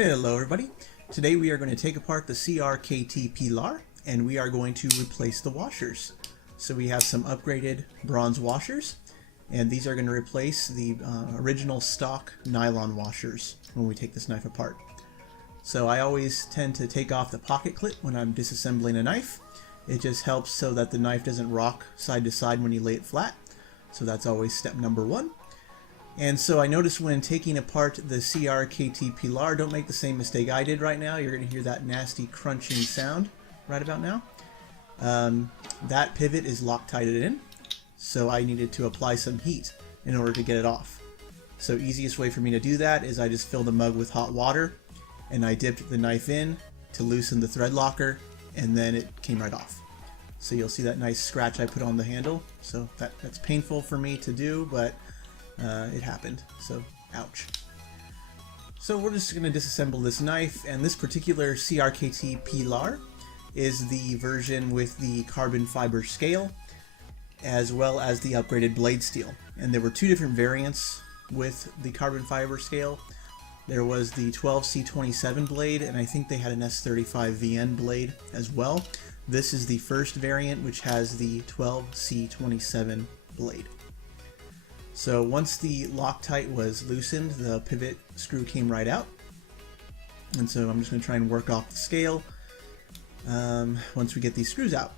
Hello everybody. Today we are going to take apart the CRKT Pilar and we are going to replace the washers. So we have some upgraded bronze washers and these are going to replace the original stock nylon washers when we take this knife apart. So I always tend to take off the pocket clip when I'm disassembling a knife. It just helps so that the knife doesn't rock side to side when you lay it flat. So that's always step number one. And so I noticed when taking apart the CRKT Pilar, don't make the same mistake I did right now. You're going to hear that nasty crunching sound right about now. That pivot is Loctited in, so I needed to apply some heat in order to get it off. So easiest way for me to do that is I just filled a mug with hot water and I dipped the knife in to loosen the thread locker, and then it came right off. So you'll see that nice scratch I put on the handle. So that's painful for me to do, but it happened, so ouch. So we're just going to disassemble this knife, and this particular CRKT Pilar is the version with the carbon fiber scale as well as the upgraded blade steel. And there were two different variants with the carbon fiber scale. There was the 12C27 blade, and I think they had an S35VN blade as well. This is the first variant, which has the 12C27 blade. So once the Loctite was loosened, the pivot screw came right out. And so I'm just going to try and work off the scale once we get these screws out.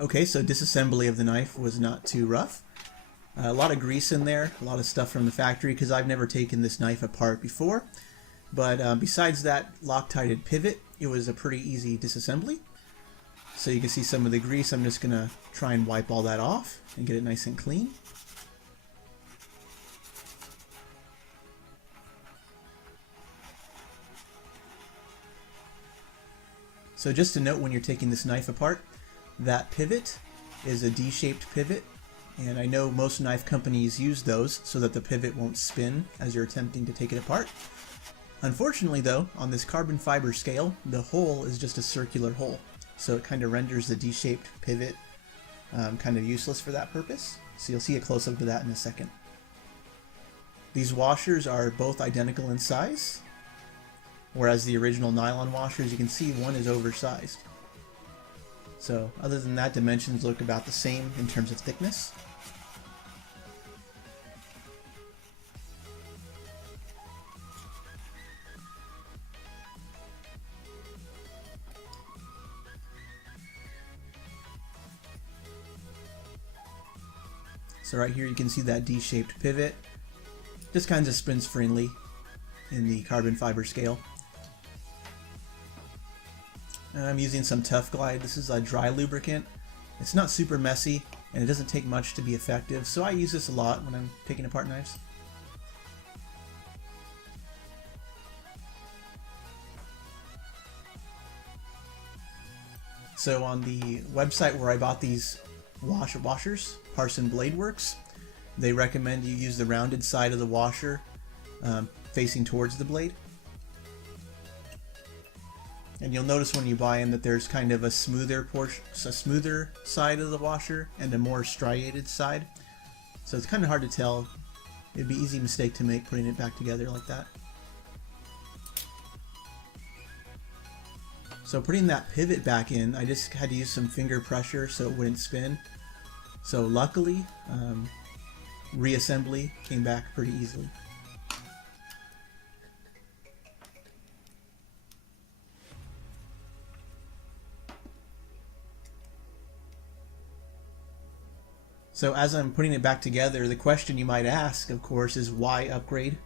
Okay, so disassembly of the knife was not too rough. A lot of grease in there, a lot of stuff from the factory because I've never taken this knife apart before. But besides that Loctited pivot, it was a pretty easy disassembly. So you can see some of the grease. I'm just going to try and wipe all that off and get it nice and clean. So just to note when you're taking this knife apart, that pivot is a D-shaped pivot, and I know most knife companies use those so that the pivot won't spin as you're attempting to take it apart. Unfortunately though, on this carbon fiber scale, the hole is just a circular hole, so it kind of renders the D-shaped pivot kind of useless for that purpose. So you'll see a close-up to that in a second. These washers are both identical in size, whereas the original nylon washers, you can see one is oversized. So other than that, dimensions look about the same in terms of thickness. So right here you can see that D-shaped pivot. Just kind of spins freely in the carbon fiber scale. And I'm using some Tough Glide. This is a dry lubricant. It's not super messy and it doesn't take much to be effective, so I use this a lot when I'm taking apart knives. So on the website where I bought these washers, Parson Bladeworks, they recommend you use the rounded side of the washer facing towards the blade. And you'll notice when you buy them that there's kind of a smoother side of the washer and a more striated side. So it's kind of hard to tell. It'd be an easy mistake to make putting it back together like that. So putting that pivot back in, I just had to use some finger pressure so it wouldn't spin. So luckily, reassembly came back pretty easily. So as I'm putting it back together, the question you might ask, of course, is why upgrade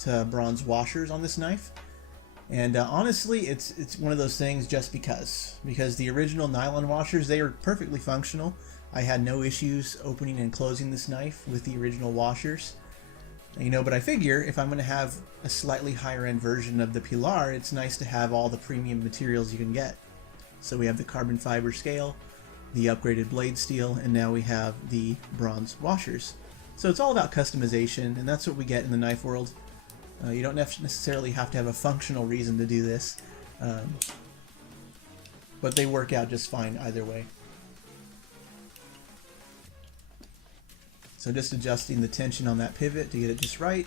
to bronze washers on this knife? And honestly, it's one of those things just because the original nylon washers, they are perfectly functional. I had no issues opening and closing this knife with the original washers. You know, but I figure if I'm going to have a slightly higher end version of the Pilar, it's nice to have all the premium materials you can get. So we have the carbon fiber scale, the upgraded blade steel, and now we have the bronze washers. So it's all about customization, and that's what we get in the knife world. You don't necessarily have to have a functional reason to do this, but they work out just fine either way. So just adjusting the tension on that pivot to get it just right.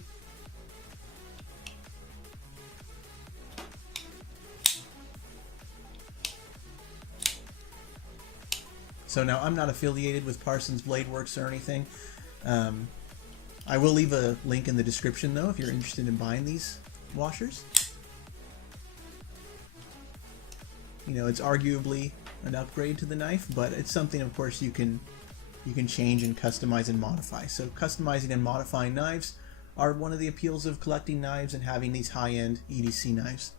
So now I'm not affiliated with Parson's Bladeworks or anything. I will leave a link in the description though if you're interested in buying these washers. You know, it's arguably an upgrade to the knife, but it's something of course you can change and customize and modify. So customizing and modifying knives are one of the appeals of collecting knives and having these high-end EDC knives.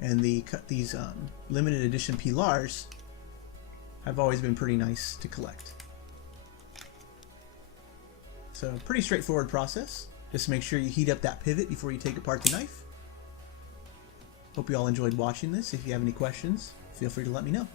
And these limited edition Pilars have always been pretty nice to collect. So pretty straightforward process. Just make sure you heat up that pivot before you take apart the knife. Hope you all enjoyed watching this. If you have any questions, feel free to let me know.